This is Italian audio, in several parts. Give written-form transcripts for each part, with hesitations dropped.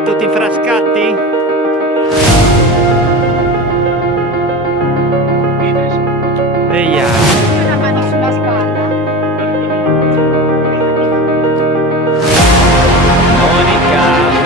Che tutti infrascati? Eia. Una mano sulla spalla. Monica.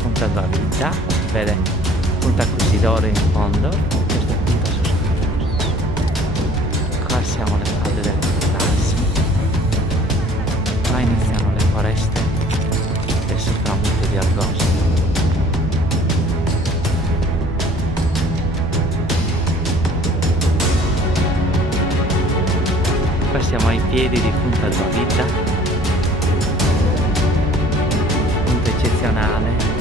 Punta tua vita, vede, punta Cusidoro in fondo, questo è punta Sospiro. Qua siamo alle falde delle Tarsi, qua iniziano le foreste del sottomonte di Argosio. Qua siamo ai piedi di Punta tua vita, punto eccezionale.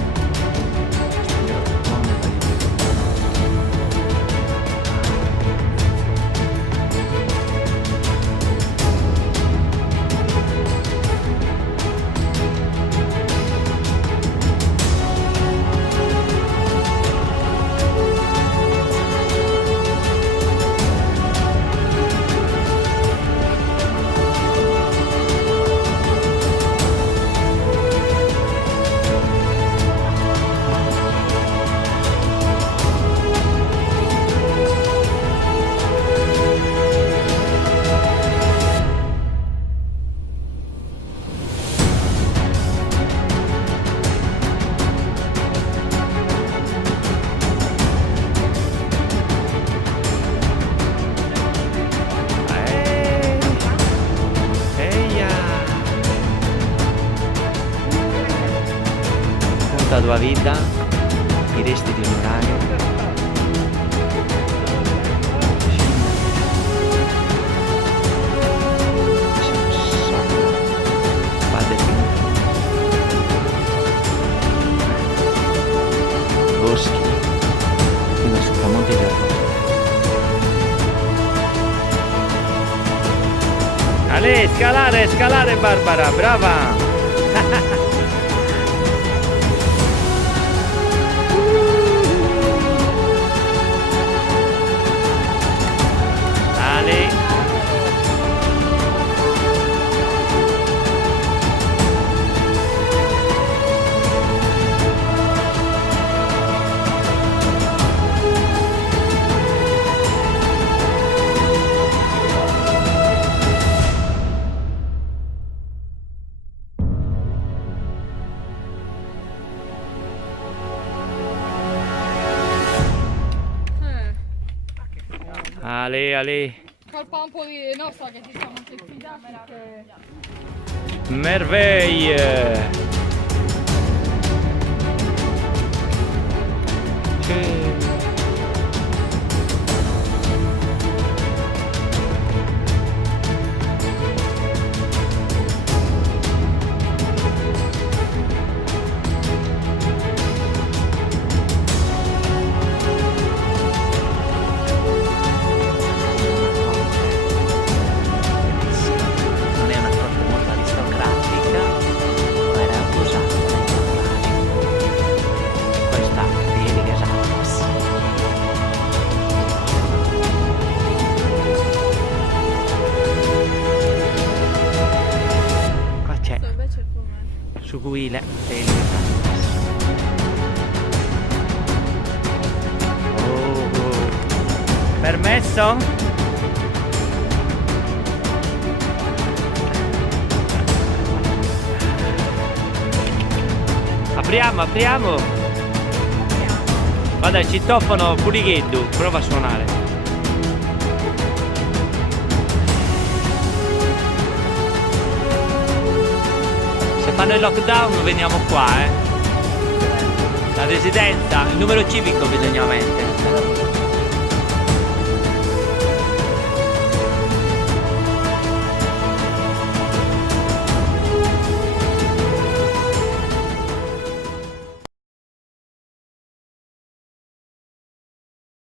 Punta tua vita, i resti di un uragano. Boschi fino al sottomonte di Argosio. Ale, scalare, scalare Barbara, brava! Ale, Ale. Colpa un po' di nostra che ci siamo anche sfidati. Merveille. Non è una corte molto aristocratica, ma era seguire le permesso? Apriamo. Guarda il citofono purighetto, prova a suonare. Se fanno il lockdown veniamo qua, La residenza, il numero civico bisogna mettere.